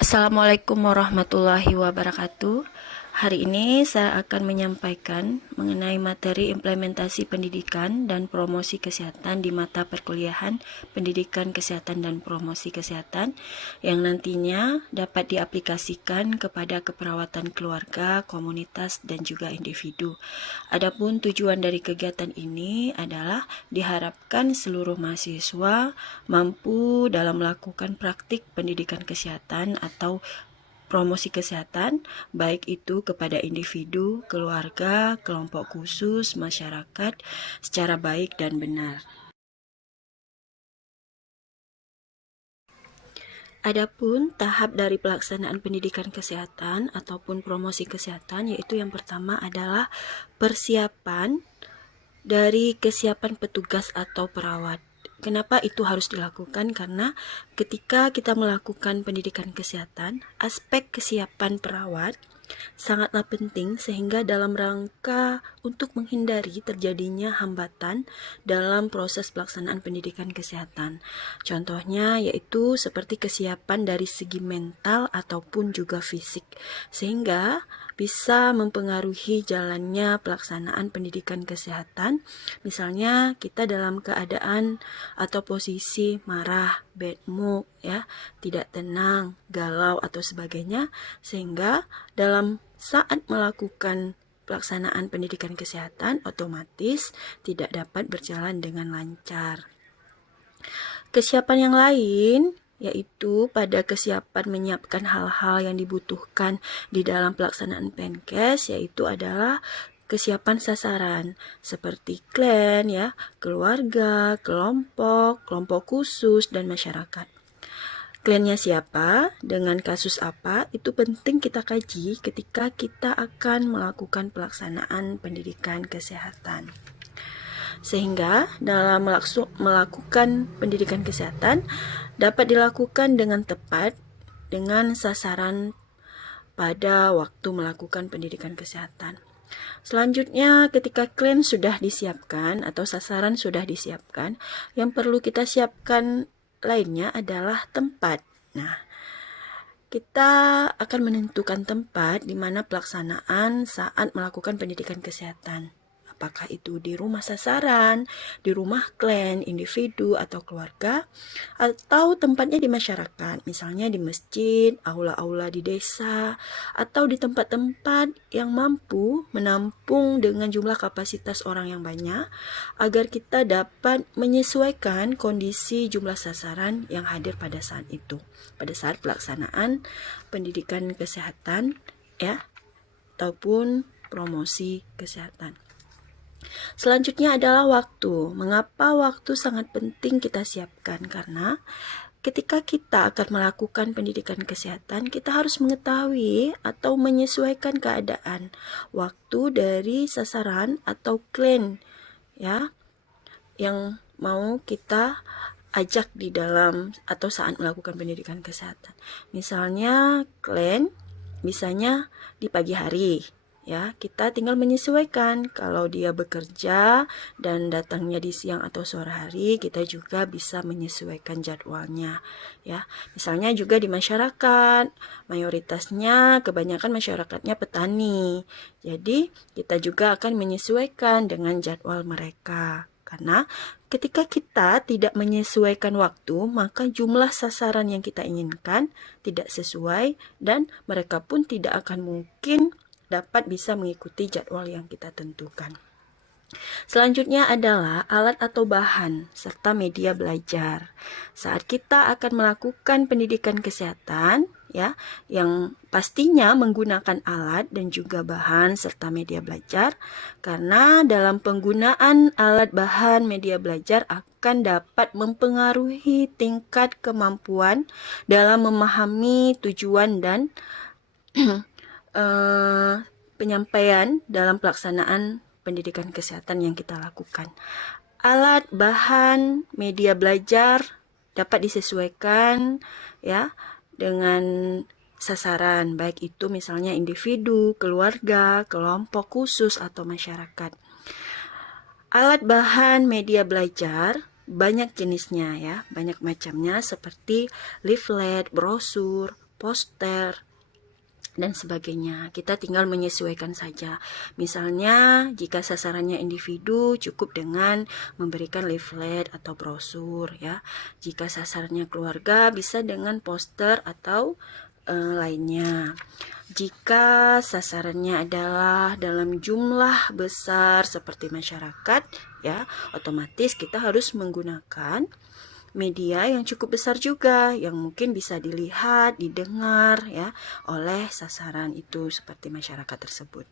Assalamualaikum warahmatullahi wabarakatuh. Hari ini saya akan menyampaikan mengenai materi implementasi pendidikan dan promosi kesehatan di mata perkuliahan Pendidikan Kesehatan dan Promosi Kesehatan yang nantinya dapat diaplikasikan kepada keperawatan keluarga, komunitas, dan juga individu. Adapun tujuan dari kegiatan ini adalah diharapkan seluruh mahasiswa mampu dalam melakukan praktik pendidikan kesehatan atau promosi kesehatan, baik itu kepada individu, keluarga, kelompok khusus, masyarakat, secara baik dan benar. Adapun tahap dari pelaksanaan pendidikan kesehatan ataupun promosi kesehatan, yaitu yang pertama adalah persiapan dari kesiapan petugas atau perawat. Kenapa itu harus dilakukan? Karena ketika kita melakukan pendidikan kesehatan, aspek kesiapan perawat sangatlah penting sehingga dalam rangka untuk menghindari terjadinya hambatan dalam proses pelaksanaan pendidikan kesehatan. Contohnya yaitu seperti kesiapan dari segi mental ataupun juga fisik, sehingga bisa mempengaruhi jalannya pelaksanaan pendidikan kesehatan. Misalnya kita dalam keadaan atau posisi marah, bad mood, ya, tidak tenang, galau atau sebagainya, sehingga dalam saat melakukan pelaksanaan pendidikan kesehatan otomatis tidak dapat berjalan dengan lancar. Kesiapan yang lain yaitu pada kesiapan menyiapkan hal-hal yang dibutuhkan di dalam pelaksanaan PNKes, yaitu adalah kesiapan sasaran seperti klan, ya, keluarga, kelompok khusus, dan masyarakat. Kliennya siapa, dengan kasus apa, itu penting kita kaji ketika kita akan melakukan pelaksanaan pendidikan kesehatan. Sehingga dalam melakukan pendidikan kesehatan dapat dilakukan dengan tepat dengan sasaran pada waktu melakukan pendidikan kesehatan. Selanjutnya, ketika klien sudah disiapkan atau sasaran sudah disiapkan, yang perlu kita siapkan lainnya adalah tempat. Nah, kita akan menentukan tempat di mana pelaksanaan saat melakukan pendidikan kesehatan. Apakah itu di rumah sasaran, di rumah klien, individu, atau keluarga, atau tempatnya di masyarakat, misalnya di masjid, aula-aula di desa, atau di tempat-tempat yang mampu menampung dengan jumlah kapasitas orang yang banyak, agar kita dapat menyesuaikan kondisi jumlah sasaran yang hadir pada saat itu, pada saat pelaksanaan pendidikan kesehatan, ya, ataupun promosi kesehatan. Selanjutnya adalah waktu. Mengapa waktu sangat penting kita siapkan? Karena ketika kita akan melakukan pendidikan kesehatan, kita harus mengetahui atau menyesuaikan keadaan waktu dari sasaran atau klien, ya, yang mau kita ajak di dalam atau saat melakukan pendidikan kesehatan. Misalnya klien bisanya di pagi hari, ya, kita tinggal menyesuaikan. Kalau dia bekerja dan datangnya di siang atau sore hari, kita juga bisa menyesuaikan jadwalnya, ya. Misalnya juga di masyarakat, mayoritasnya kebanyakan masyarakatnya petani, jadi kita juga akan menyesuaikan dengan jadwal mereka. Karena ketika kita tidak menyesuaikan waktu, maka jumlah sasaran yang kita inginkan tidak sesuai dan mereka pun tidak akan mungkin dapat bisa mengikuti jadwal yang kita tentukan. Selanjutnya adalah alat atau bahan serta media belajar. Saat kita akan melakukan pendidikan kesehatan, ya, yang pastinya menggunakan alat dan juga bahan serta media belajar, karena dalam penggunaan alat bahan media belajar akan dapat mempengaruhi tingkat kemampuan dalam memahami tujuan dan penyampaian dalam pelaksanaan pendidikan kesehatan yang kita lakukan. Alat, bahan, media belajar dapat disesuaikan, ya, dengan sasaran, baik itu misalnya individu, keluarga, kelompok khusus, atau masyarakat. Alat, bahan, media belajar banyak jenisnya, ya, banyak macamnya seperti leaflet, brosur, poster, dan sebagainya. Kita tinggal menyesuaikan saja. Misalnya, jika sasarannya individu, cukup dengan memberikan leaflet atau brosur ya. Jika sasarannya keluarga, bisa dengan poster atau lainnya. Jika sasarannya adalah dalam jumlah besar seperti masyarakat ya, otomatis kita harus menggunakan media yang cukup besar juga, yang mungkin bisa dilihat, didengar ya oleh sasaran itu seperti masyarakat tersebut.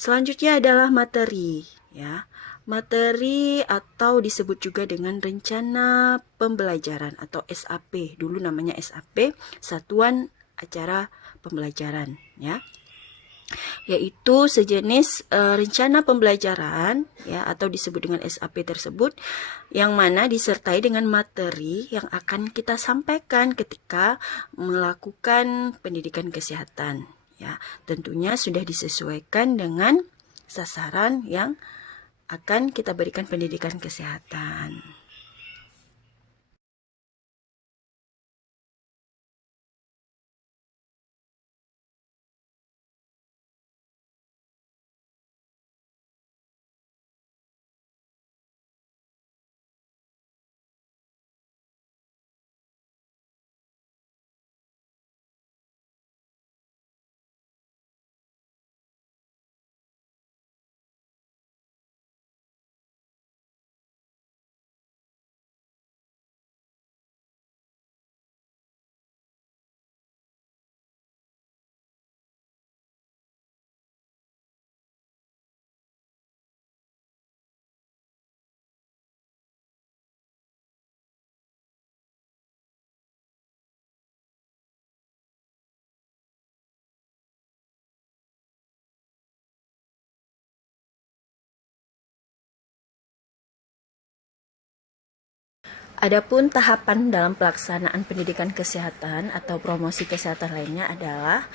Selanjutnya adalah materi ya. Materi atau disebut juga dengan rencana pembelajaran atau SAP. Dulu namanya SAP, Satuan Acara Pembelajaran ya. Yaitu sejenis rencana pembelajaran ya, atau disebut dengan SAP tersebut, yang mana disertai dengan materi yang akan kita sampaikan ketika melakukan pendidikan kesehatan ya. Tentunya sudah disesuaikan dengan sasaran yang akan kita berikan pendidikan kesehatan. Adapun tahapan dalam pelaksanaan pendidikan kesehatan atau promosi kesehatan lainnya adalah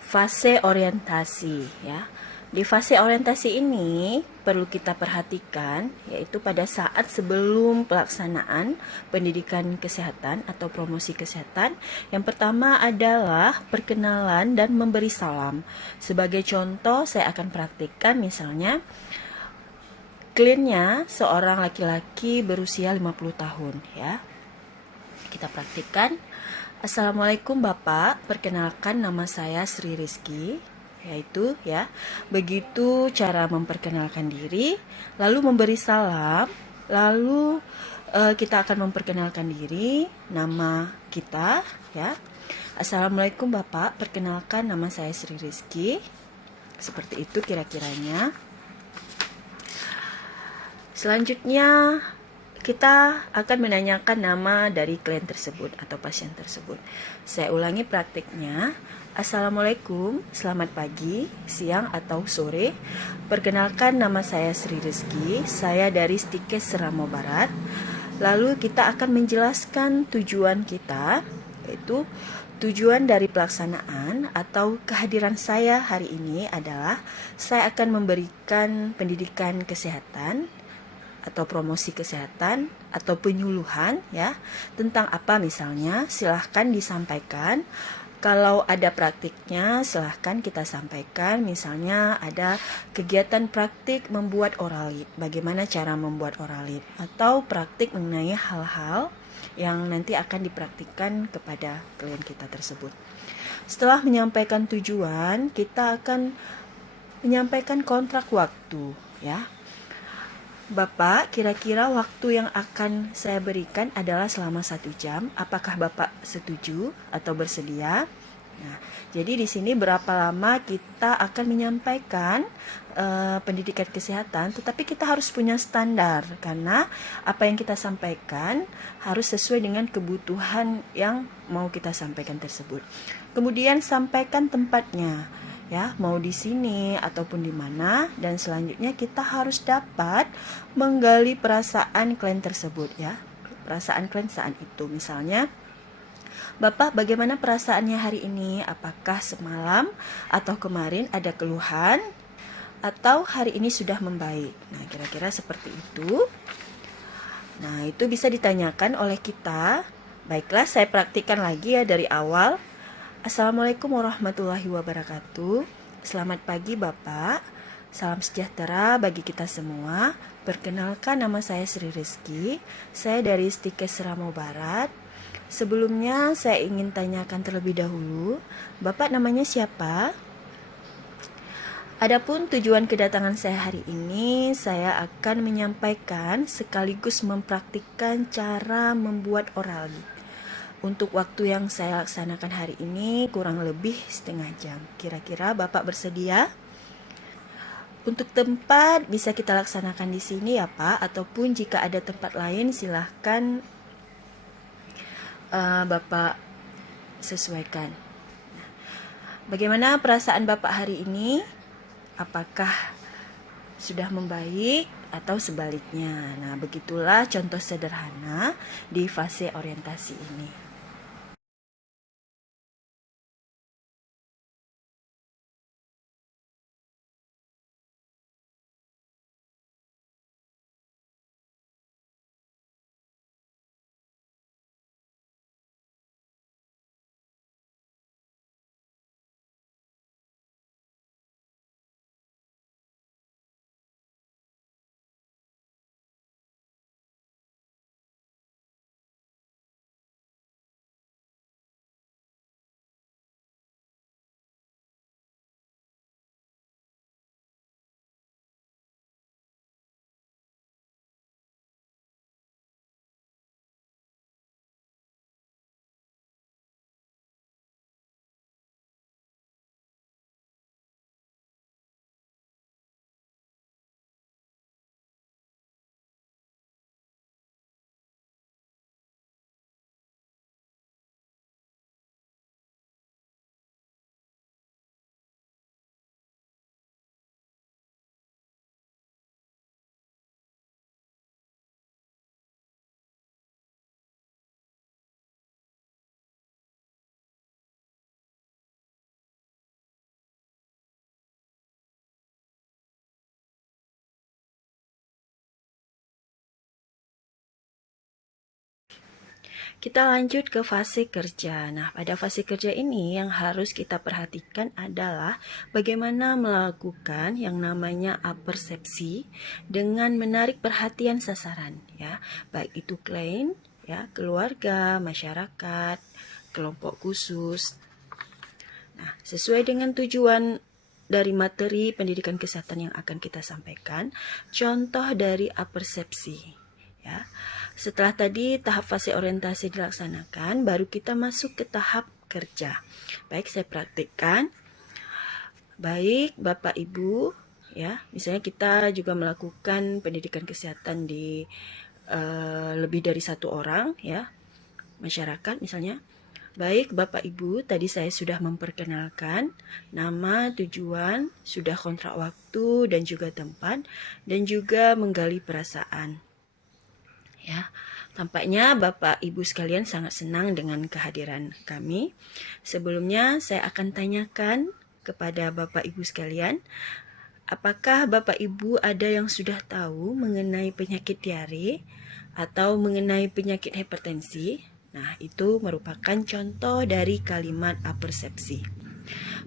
fase orientasi ya. Di fase orientasi ini perlu kita perhatikan yaitu pada saat sebelum pelaksanaan pendidikan kesehatan atau promosi kesehatan. Yang pertama adalah perkenalan dan memberi salam. Sebagai contoh saya akan praktikkan misalnya kliennya seorang laki-laki berusia 50 tahun ya. Kita praktikkan. Assalamualaikum Bapak, perkenalkan nama saya Sri Rizky. Yaitu ya, begitu cara memperkenalkan diri, lalu memberi salam, lalu kita akan memperkenalkan diri, nama kita ya. Assalamualaikum Bapak, perkenalkan nama saya Sri Rizky. Seperti itu kira-kiranya. Selanjutnya kita akan menanyakan nama dari klien tersebut atau pasien tersebut. Saya ulangi praktiknya. Assalamualaikum, selamat pagi, siang atau sore. Perkenalkan nama saya Sri Rizky, saya dari Stikes Seramo Barat. Lalu kita akan menjelaskan tujuan kita, yaitu tujuan dari pelaksanaan atau kehadiran saya hari ini adalah saya akan memberikan pendidikan kesehatan atau promosi kesehatan atau penyuluhan ya. Tentang apa misalnya, silahkan disampaikan. Kalau ada praktiknya silahkan kita sampaikan. Misalnya ada kegiatan praktik membuat oralit, bagaimana cara membuat oralit, atau praktik mengenai hal-hal yang nanti akan dipraktikkan kepada klien kita tersebut. Setelah menyampaikan tujuan, kita akan menyampaikan kontrak waktu ya. Bapak, kira-kira waktu yang akan saya berikan adalah selama 1 jam. Apakah Bapak setuju atau bersedia? Nah, jadi di sini berapa lama kita akan menyampaikan pendidikan kesehatan, tetapi kita harus punya standar karena apa yang kita sampaikan harus sesuai dengan kebutuhan yang mau kita sampaikan tersebut. Kemudian sampaikan tempatnya. Ya, mau di sini ataupun di mana, dan selanjutnya kita harus dapat menggali perasaan klien tersebut ya. Perasaan klien saat itu. Misalnya, Bapak bagaimana perasaannya hari ini? Apakah semalam atau kemarin ada keluhan atau hari ini sudah membaik? Nah, kira-kira seperti itu. Nah, itu bisa ditanyakan oleh kita. Baiklah, saya praktikkan lagi ya dari awal. Assalamualaikum warahmatullahi wabarakatuh. Selamat pagi Bapak. Salam sejahtera bagi kita semua. Perkenalkan, nama saya Sri Rizky. Saya dari Stikes Ramo Barat. Sebelumnya saya ingin tanyakan terlebih dahulu, Bapak namanya siapa? Adapun tujuan kedatangan saya hari ini, saya akan menyampaikan sekaligus mempraktikkan cara membuat orali. Untuk waktu yang saya laksanakan hari ini kurang lebih setengah jam. Kira-kira Bapak bersedia? Untuk tempat bisa kita laksanakan di sini ya Pak, ataupun jika ada tempat lain silahkan Bapak sesuaikan. Bagaimana perasaan Bapak hari ini? Apakah sudah membaik atau sebaliknya? Nah, begitulah contoh sederhana di fase orientasi ini. Kita lanjut ke fase kerja. Nah, pada fase kerja ini yang harus kita perhatikan adalah bagaimana melakukan yang namanya apersepsi dengan menarik perhatian sasaran, ya, baik itu klien, ya, keluarga, masyarakat, kelompok khusus. Nah, sesuai dengan tujuan dari materi pendidikan kesehatan yang akan kita sampaikan, contoh dari apersepsi, ya. Setelah tadi tahap fase orientasi dilaksanakan, baru kita masuk ke tahap kerja. Baik, saya praktikkan. Baik, Bapak Ibu, ya, misalnya kita juga melakukan pendidikan kesehatan di lebih dari satu orang, ya, masyarakat misalnya. Baik, Bapak Ibu, tadi saya sudah memperkenalkan nama, tujuan, sudah kontrak waktu dan juga tempat, dan juga menggali perasaan. Ya, tampaknya Bapak Ibu sekalian sangat senang dengan kehadiran kami. Sebelumnya saya akan tanyakan kepada Bapak Ibu sekalian, apakah Bapak Ibu ada yang sudah tahu mengenai penyakit diare atau mengenai penyakit hipertensi? Nah, itu merupakan contoh dari kalimat apersepsi.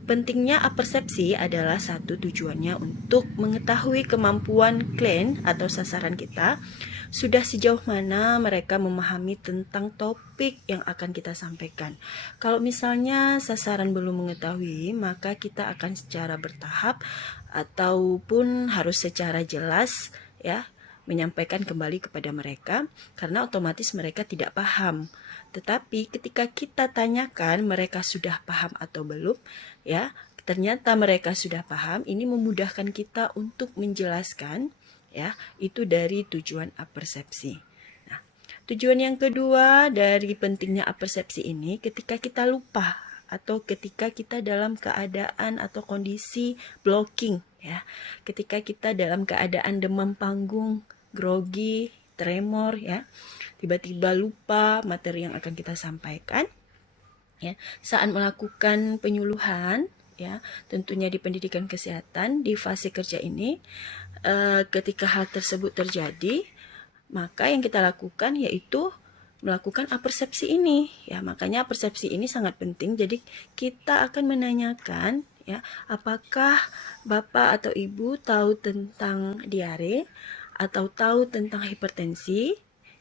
Pentingnya apersepsi adalah satu, tujuannya untuk mengetahui kemampuan klien atau sasaran kita sudah sejauh mana mereka memahami tentang topik yang akan kita sampaikan. Kalau misalnya sasaran belum mengetahui, maka kita akan secara bertahap ataupun harus secara jelas, ya, menyampaikan kembali kepada mereka, karena otomatis mereka tidak paham. Tetapi ketika kita tanyakan mereka sudah paham atau belum, ya, ternyata mereka sudah paham, ini memudahkan kita untuk menjelaskan, ya, itu dari tujuan apersepsi. Nah, tujuan yang kedua dari pentingnya apersepsi ini, ketika kita lupa atau ketika kita dalam keadaan atau kondisi blocking, ya, ketika kita dalam keadaan demam panggung, grogi, tremor, ya, tiba-tiba lupa materi yang akan kita sampaikan, ya, saat melakukan penyuluhan, ya, tentunya di pendidikan kesehatan di fase kerja ini, ketika hal tersebut terjadi, maka yang kita lakukan yaitu melakukan apersepsi ini ya. Makanya apersepsi ini sangat penting. Jadi kita akan menanyakan ya, apakah Bapak atau Ibu tahu tentang diare atau tahu tentang hipertensi.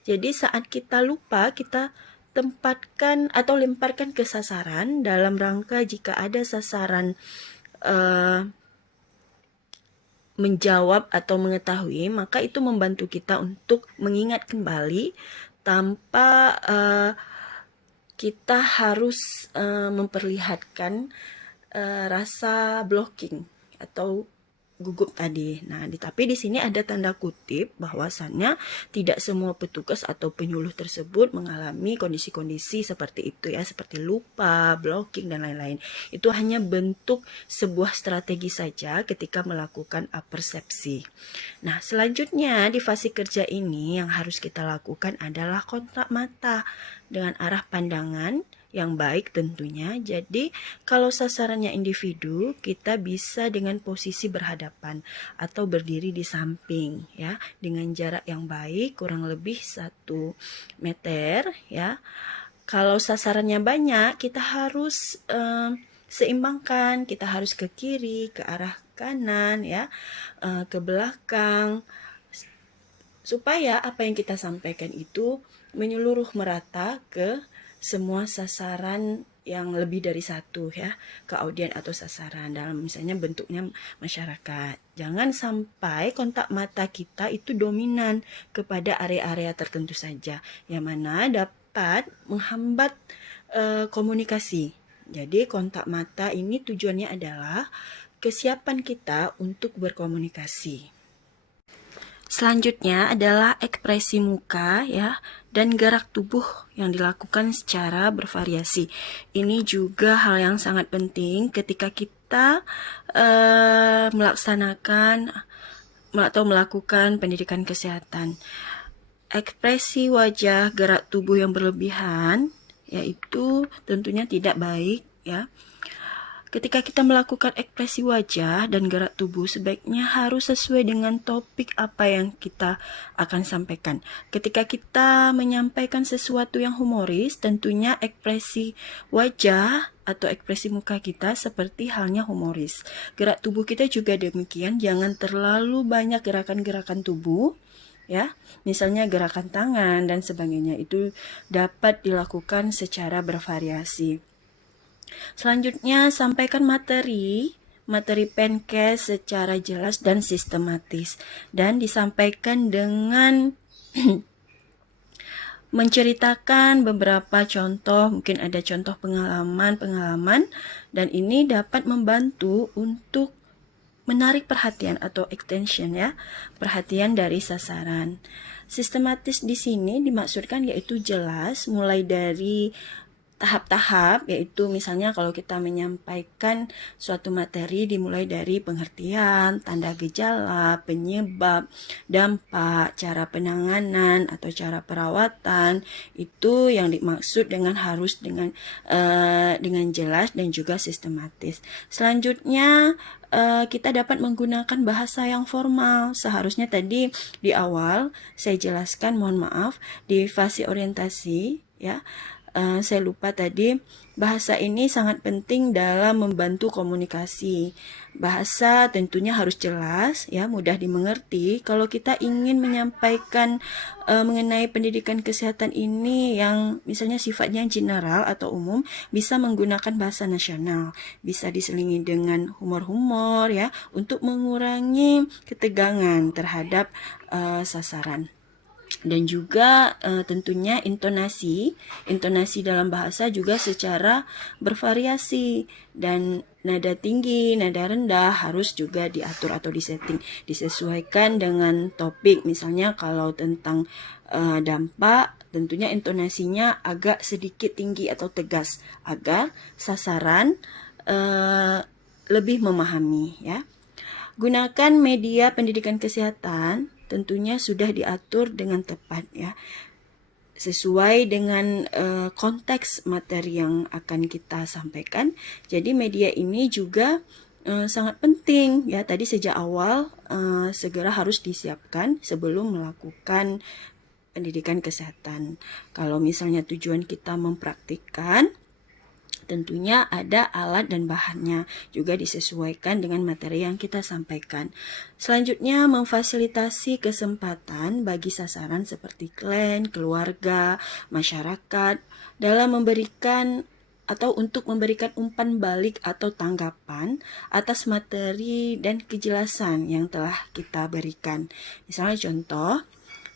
Jadi saat kita lupa, kita tempatkan atau lemparkan ke sasaran dalam rangka jika ada sasaran menjawab atau mengetahui, maka itu membantu kita untuk mengingat kembali tanpa kita harus memperlihatkan rasa blocking atau gugup tadi. Nah, tapi di sini ada tanda kutip bahwasannya tidak semua petugas atau penyuluh tersebut mengalami kondisi-kondisi seperti itu ya, seperti lupa, blocking dan lain-lain. Itu hanya bentuk sebuah strategi saja ketika melakukan apersepsi. Nah, selanjutnya di fase kerja ini yang harus kita lakukan adalah kontak mata dengan arah pandangan yang baik tentunya. Jadi kalau sasarannya individu, kita bisa dengan posisi berhadapan atau berdiri di samping ya, dengan jarak yang baik kurang lebih 1 meter ya. Kalau sasarannya banyak, kita harus seimbangkan, kita harus ke kiri, ke arah kanan ya, ke belakang, supaya apa yang kita sampaikan itu menyeluruh merata ke semua sasaran yang lebih dari satu ya, ke audien atau sasaran dalam misalnya bentuknya masyarakat. Jangan sampai kontak mata kita itu dominan kepada area-area tertentu saja, yang mana dapat menghambat komunikasi. Jadi kontak mata ini tujuannya adalah kesiapan kita untuk berkomunikasi. Selanjutnya adalah ekspresi muka ya, dan gerak tubuh yang dilakukan secara bervariasi. Ini juga hal yang sangat penting ketika kita melaksanakan atau melakukan pendidikan kesehatan. Ekspresi wajah, gerak tubuh yang berlebihan yaitu tentunya tidak baik ya. Ketika kita melakukan ekspresi wajah dan gerak tubuh, sebaiknya harus sesuai dengan topik apa yang kita akan sampaikan. Ketika kita menyampaikan sesuatu yang humoris, tentunya ekspresi wajah atau ekspresi muka kita seperti halnya humoris. Gerak tubuh kita juga demikian, jangan terlalu banyak gerakan-gerakan tubuh. Ya, misalnya gerakan tangan dan sebagainya itu dapat dilakukan secara bervariasi. Selanjutnya, sampaikan materi Pencast secara jelas dan sistematis, dan disampaikan dengan menceritakan beberapa contoh, mungkin ada contoh pengalaman, dan ini dapat membantu untuk menarik perhatian atau attention ya, perhatian dari sasaran. Sistematis di sini dimaksudkan yaitu jelas, mulai dari tahap-tahap, yaitu misalnya kalau kita menyampaikan suatu materi dimulai dari pengertian, tanda gejala, penyebab, dampak, cara penanganan atau cara perawatan, itu yang dimaksud dengan harus dengan jelas dan juga sistematis. Selanjutnya kita dapat menggunakan bahasa yang formal. Seharusnya tadi di awal saya jelaskan, mohon maaf, di fase orientasi ya, saya lupa tadi, bahasa ini sangat penting dalam membantu komunikasi. Bahasa tentunya harus jelas ya, mudah dimengerti. Kalau kita ingin menyampaikan mengenai pendidikan kesehatan ini yang misalnya sifatnya general atau umum, bisa menggunakan bahasa nasional, bisa diselingi dengan humor-humor ya, untuk mengurangi ketegangan terhadap sasaran. Dan juga tentunya intonasi dalam bahasa juga secara bervariasi, dan nada tinggi, nada rendah harus juga diatur atau disesuaikan dengan topik. Misalnya kalau tentang dampak, tentunya intonasinya agak sedikit tinggi atau tegas agar sasaran lebih memahami ya. Gunakan media pendidikan kesehatan tentunya sudah diatur dengan tepat ya, sesuai dengan konteks materi yang akan kita sampaikan. Jadi media ini juga sangat penting ya, tadi sejak awal segera harus disiapkan sebelum melakukan pendidikan kesehatan. Kalau misalnya tujuan kita mempraktikkan, tentunya ada alat dan bahannya, juga disesuaikan dengan materi yang kita sampaikan. Selanjutnya, memfasilitasi kesempatan bagi sasaran seperti klien, keluarga, masyarakat dalam memberikan atau untuk memberikan umpan balik atau tanggapan atas materi dan kejelasan yang telah kita berikan. Misalnya contoh,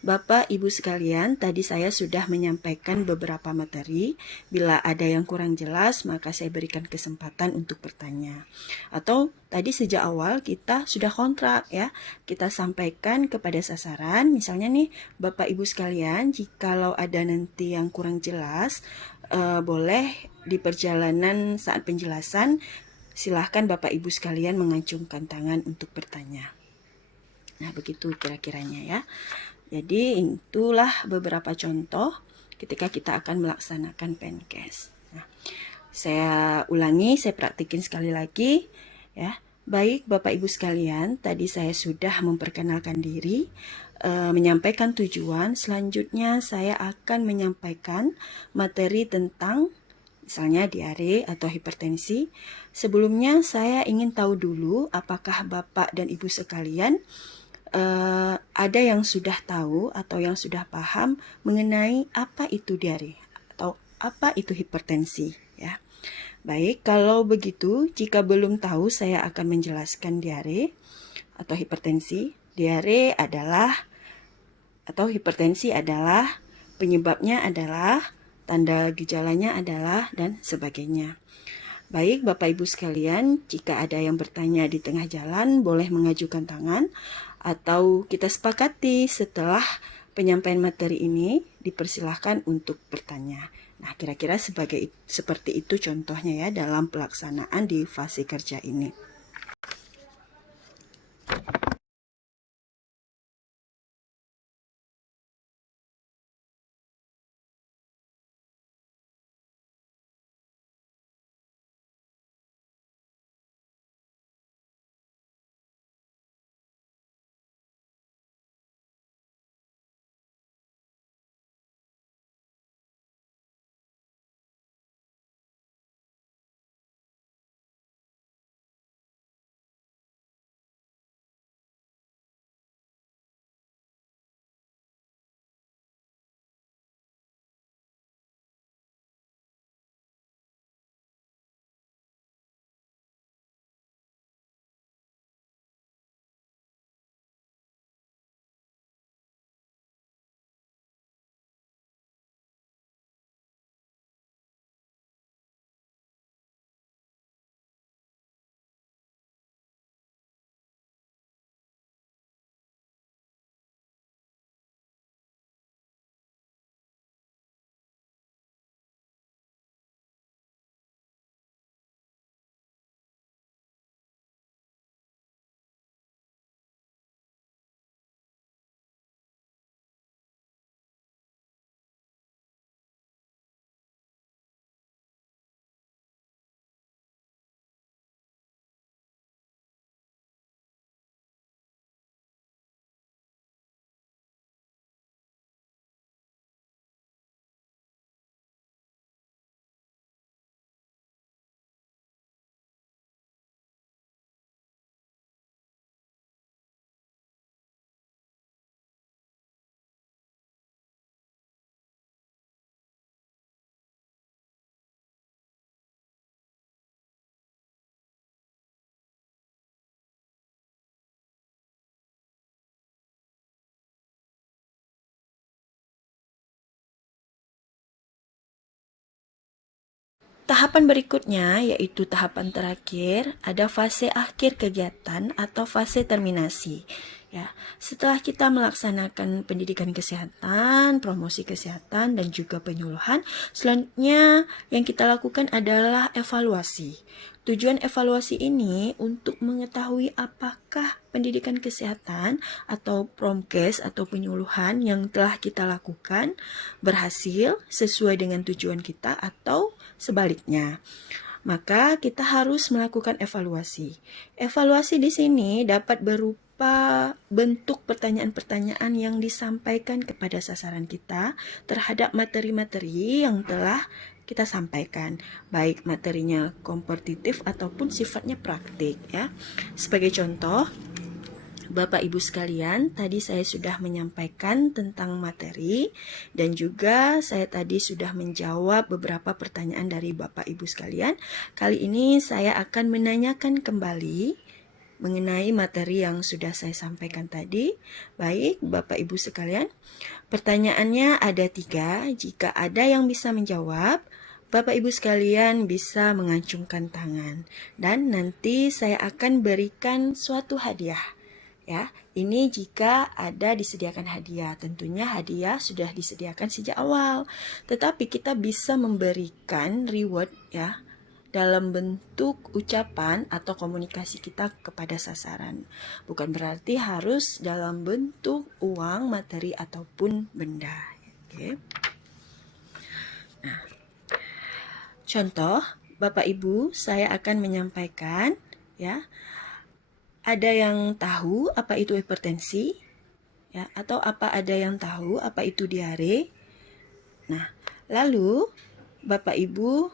Bapak, Ibu sekalian, tadi saya sudah menyampaikan beberapa materi. Bila ada yang kurang jelas, maka saya berikan kesempatan untuk bertanya. Atau tadi sejak awal kita sudah kontrak ya. Kita sampaikan kepada sasaran, misalnya nih, Bapak, Ibu sekalian, jikalau ada nanti yang kurang jelas, boleh di perjalanan saat penjelasan, silahkan Bapak, Ibu sekalian mengacungkan tangan untuk bertanya. Nah, begitu kira-kiranya ya. Jadi itulah beberapa contoh ketika kita akan melaksanakan PNKES. Nah, saya ulangi, saya praktikin sekali lagi ya. Baik Bapak Ibu sekalian, tadi saya sudah memperkenalkan diri, menyampaikan tujuan. Selanjutnya saya akan menyampaikan materi tentang misalnya diare atau hipertensi. Sebelumnya saya ingin tahu dulu apakah Bapak dan Ibu sekalian ada yang sudah tahu atau yang sudah paham mengenai apa itu diare atau apa itu hipertensi ya. Baik, kalau begitu jika belum tahu saya akan menjelaskan diare atau hipertensi. Diare adalah atau hipertensi adalah penyebabnya adalah, tanda gejalanya adalah dan sebagainya. Baik, Bapak Ibu sekalian, jika ada yang bertanya di tengah jalan, boleh mengajukan tangan, atau kita sepakati setelah penyampaian materi ini, dipersilahkan untuk bertanya. Nah, kira-kira seperti itu contohnya ya dalam pelaksanaan di fase kerja ini. Tahapan berikutnya yaitu tahapan terakhir, ada fase akhir kegiatan atau fase terminasi. Ya, setelah kita melaksanakan pendidikan kesehatan, promosi kesehatan dan juga penyuluhan, selanjutnya yang kita lakukan adalah evaluasi. Tujuan evaluasi ini untuk mengetahui apakah pendidikan kesehatan atau promkes atau penyuluhan yang telah kita lakukan berhasil sesuai dengan tujuan kita atau sebaliknya. maka kita harus melakukan evaluasi. Evaluasi di sini dapat berupa bentuk pertanyaan-pertanyaan yang disampaikan kepada sasaran kita terhadap materi-materi yang telah kita sampaikan, baik materinya kompetitif ataupun sifatnya praktik ya. Sebagai contoh, Bapak Ibu sekalian, tadi saya sudah menyampaikan tentang materi dan juga saya tadi sudah menjawab beberapa pertanyaan dari Bapak Ibu sekalian. Kali ini saya akan menanyakan kembali mengenai materi yang sudah saya sampaikan tadi. Baik, Bapak Ibu sekalian, pertanyaannya ada 3. Jika ada yang bisa menjawab, Bapak Ibu sekalian bisa mengacungkan tangan dan nanti saya akan berikan suatu hadiah. Ya, ini jika ada disediakan hadiah. Tentunya hadiah sudah disediakan sejak awal. Tetapi kita bisa memberikan reward ya dalam bentuk ucapan atau komunikasi kita kepada sasaran. Bukan berarti harus dalam bentuk uang, materi ataupun benda. Oke. Nah, contoh, Bapak Ibu, saya akan menyampaikan ya. Ada yang tahu apa itu hipertensi? Ya, atau ada yang tahu apa itu diare? Nah, lalu Bapak Ibu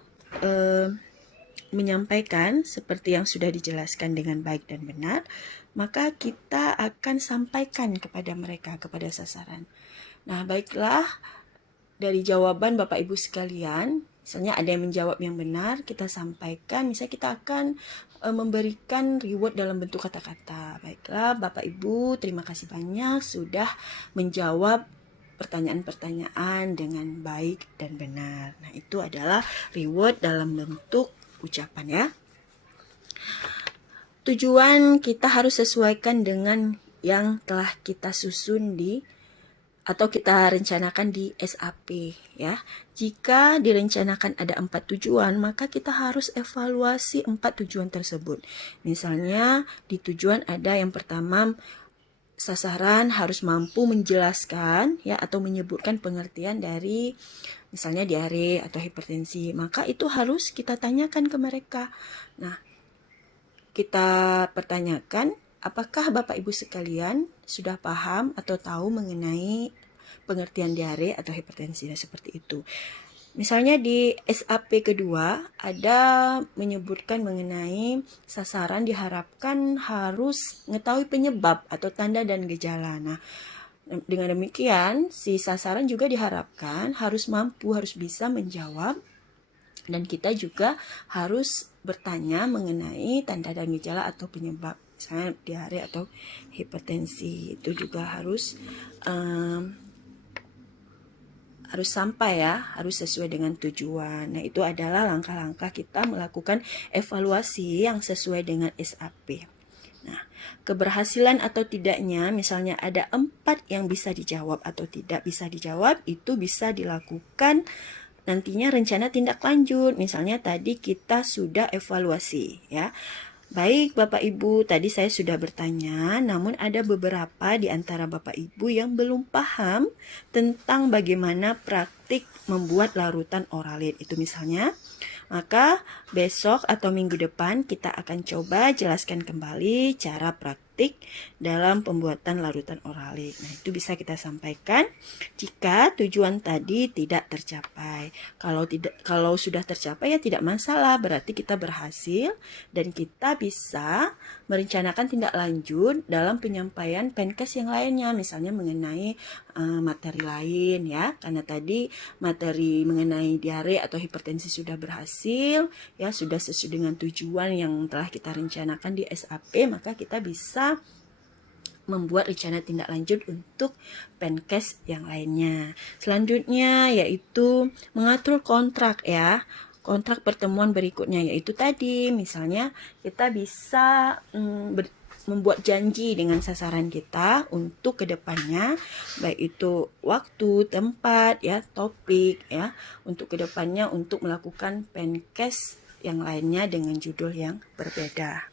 menyampaikan seperti yang sudah dijelaskan dengan baik dan benar, maka kita akan sampaikan kepada mereka, kepada sasaran. Nah, baiklah, dari jawaban Bapak Ibu sekalian, misalnya ada yang menjawab yang benar, kita sampaikan, misalnya kita akan memberikan reward dalam bentuk kata-kata. Baiklah, Bapak Ibu, terima kasih banyak sudah menjawab pertanyaan-pertanyaan dengan baik dan benar. Nah, itu adalah reward dalam bentuk ucapan ya. Tujuan kita harus sesuaikan dengan yang telah kita susun atau kita rencanakan di SAP ya. Jika direncanakan ada 4 tujuan, maka kita harus evaluasi 4 tujuan tersebut. Misalnya di tujuan ada yang pertama, sasaran harus mampu menjelaskan ya atau menyebutkan pengertian dari misalnya diare atau hipertensi. Maka itu harus kita tanyakan ke mereka. Nah, kita pertanyakan, apakah Bapak Ibu sekalian sudah paham atau tahu mengenai pengertian diare atau hipertensi seperti itu? Misalnya di SAP kedua ada menyebutkan mengenai sasaran diharapkan harus mengetahui penyebab atau tanda dan gejala. Nah, dengan demikian si sasaran juga diharapkan harus mampu, harus bisa menjawab, dan kita juga harus bertanya mengenai tanda dan gejala atau penyebab, misalnya diare atau hipertensi. Itu juga harus sampai ya, harus sesuai dengan tujuan. Nah, itu adalah langkah-langkah kita melakukan evaluasi yang sesuai dengan SAP. Nah, keberhasilan atau tidaknya, misalnya ada 4 yang bisa dijawab atau tidak bisa dijawab, itu bisa dilakukan nantinya rencana tindak lanjut. Misalnya tadi kita sudah evaluasi ya. Baik Bapak Ibu, tadi saya sudah bertanya, namun ada beberapa di antara Bapak Ibu yang belum paham tentang bagaimana praktik membuat larutan oralit. Itu misalnya, maka besok atau minggu depan kita akan coba jelaskan kembali cara praktik dalam pembuatan larutan oralit. Nah, itu bisa kita sampaikan jika tujuan tadi tidak tercapai. Kalau sudah tercapai ya tidak masalah, berarti kita berhasil dan kita bisa merencanakan tindak lanjut dalam penyampaian Penkes yang lainnya, misalnya mengenai materi lain ya, karena tadi materi mengenai diare atau hipertensi sudah berhasil ya, sudah sesuai dengan tujuan yang telah kita rencanakan di SAP, maka kita bisa membuat rencana tindak lanjut untuk Penkes yang lainnya. Selanjutnya yaitu mengatur kontrak ya. Kontrak pertemuan berikutnya yaitu tadi misalnya kita bisa membuat janji dengan sasaran kita untuk kedepannya, baik itu waktu, tempat, ya, topik, ya, untuk kedepannya untuk melakukan Penkes yang lainnya dengan judul yang berbeda.